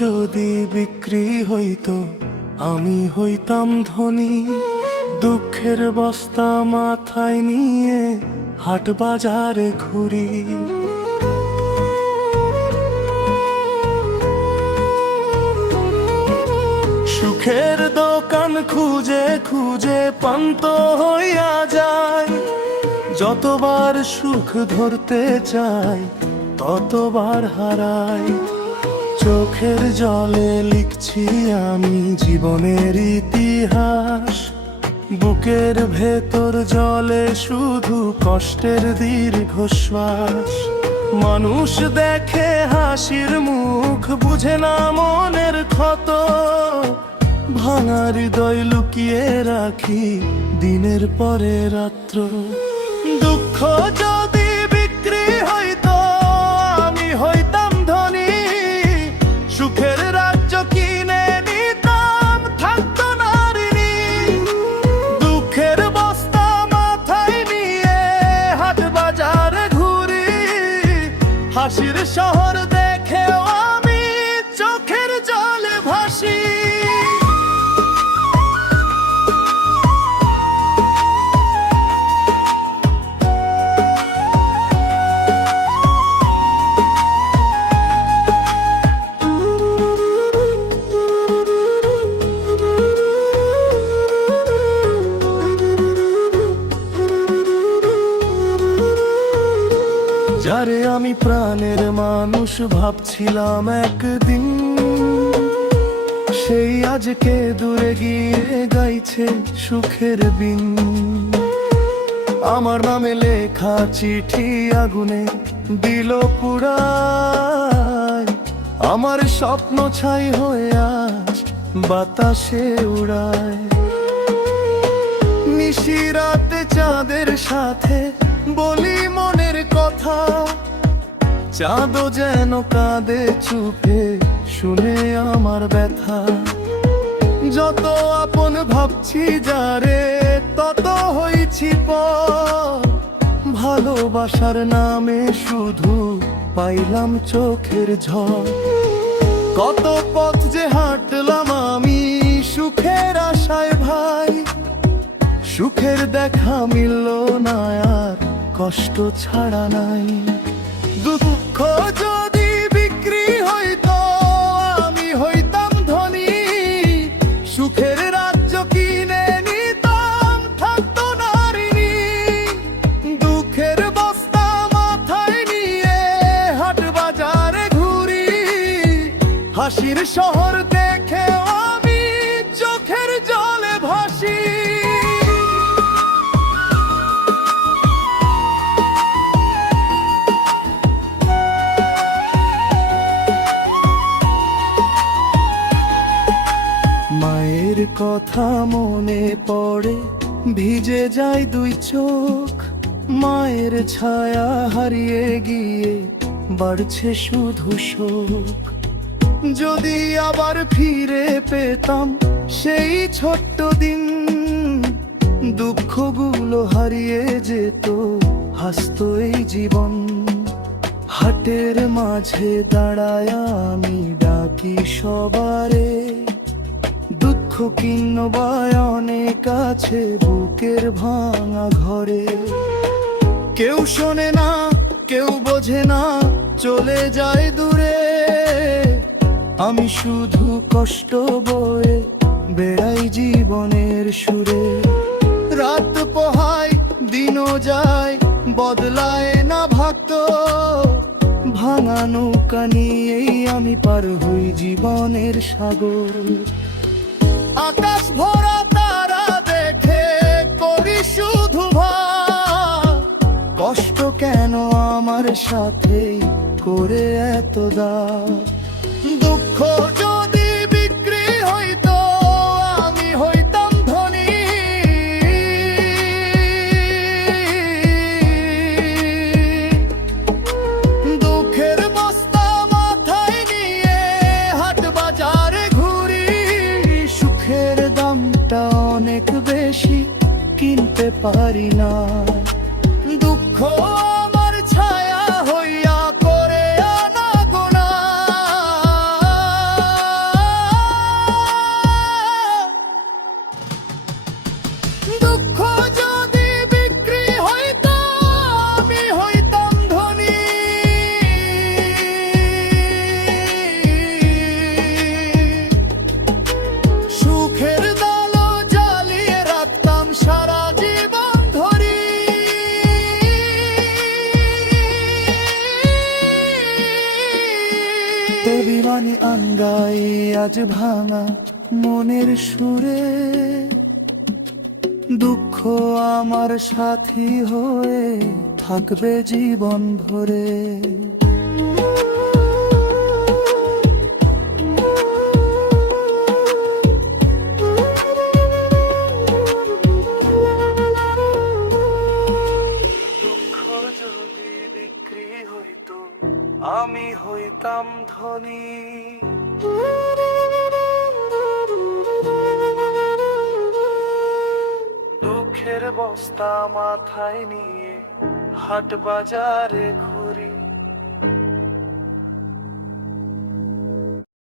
যদি বিক্রি হইতো আমি হইতাম ধনী। দুঃখের বস্তা মাথায় নিয়ে হাট বাজারে ঘুরি। সুখের দোকান খুঁজে খুঁজে পান্ত হইয়া যায়। যতবার সুখ ধরতে চাই ততবার হারাই। চোখের জলে লিখছি আমি জীবনের ইতিহাস। বুকের ভেতর জলে শুধু কষ্টের দীর্ঘশ্বাস। মানুষ দেখে হাসির মুখ, বুঝে না মনের ক্ষত। ভাঙা হৃদয় লুকিয়ে রাখি দিনের পরে রাত্র। দুঃখ যদি বিক্রি হইতো আমি হইতাম ধনী। সুখের রাজ্য কিনে নিতাম, থাকতো না ঋণী। দুঃখের বস্তা মাথায় নিয়ে হাট বাজারে ঘুরি। হাসির শহর দেখেও আমি চোখের জলে ভাসি। যারে আমি প্রাণের মানুষ ভাবছিলাম একদিন, সেই আজকে দূরে গিয়ে গাইছে সুখের বিন। আমার নামে লেখা চিঠি আগুনে দিল পুড়ায়। আমার স্বপ্ন ছাই হয়ে আজ বাতাসে উড়ায়। নিশিরাতে চাঁদের সাথে বলি মনের কথা। চাঁদও যেন কাঁদে চুপে শুনে আমার ব্যথা। যত আপন ভাবছি যারে তত হইছি পর। ভালোবাসার নামে শুধু পাইলাম চোখের ঝড়। কত পথ যে হাঁটলাম আমি সুখের আশায় ভাই। সুখের দেখা মিলল না আর কষ্ট ছাড়া নাই। দুঃখ যদি বিক্রি হইতো আমি হইতাম ধনী। সুখের রাজ্য কিনে নিতাম, থাকতো না ঋণী। দুঃখের বস্তা মাথায় নিয়ে হাট বাজারে ঘুরি। হাসির শহর দেখেও আমি চোখের জলে ভাসি। মায়ের কথা মনে পড়ে, ভিজে যায় দুই চোখ। মায়ের ছায়া হারিয়ে গিয়ে বাড়ছে শুধু শোক। যদি আবার ফিরে পেতাম সেই ছোট্ট দিন, দুঃখগুলো হারিয়ে যেত, হাসতো এই জীবন। হাটের মাঝে দাঁড়ায় আমি ডাকি সবারে। দুঃখ কিনবায় অনেক আছে বুকের ভাঙা ঘরে। কেউ শোনে না, কেউ বোঝে না, চলে যায় দূরে। আমি শুধু কষ্ট বয়ে বেড়াই জীবনের সুরে। রাত পোহায় দিনও যায়, বদলায় না ভাগ্য। ভাঙা নৌকা নিয়েই আমি পার হই জীবনের সাগর। আকাশ ভরা তারা দেখে করি শুধু ভাব। কষ্ট কেন আমার সাথে করে এত দাও। দুঃখ যদি বিক্রি হইতো আমি হইতাম ধনী। দুঃখের বস্তা মাথায় নিয়ে হাট বাজারে ঘুরি। সুখের দামটা অনেক বেশি, কিনতে পারি না। দুঃখ আমার ছায়া হইয়া করে আনা গোনা। আজ ভাঙা মনের সুরে, দুঃখ আমার সাথী হয়ে থাকবে জীবন ভরে। দুঃখ যদি বিক্রি হইতো, আমি হইতাম ধনী। দুঃখের বস্তা মাথায় নিয়ে হাট বাজারে ঘুরি।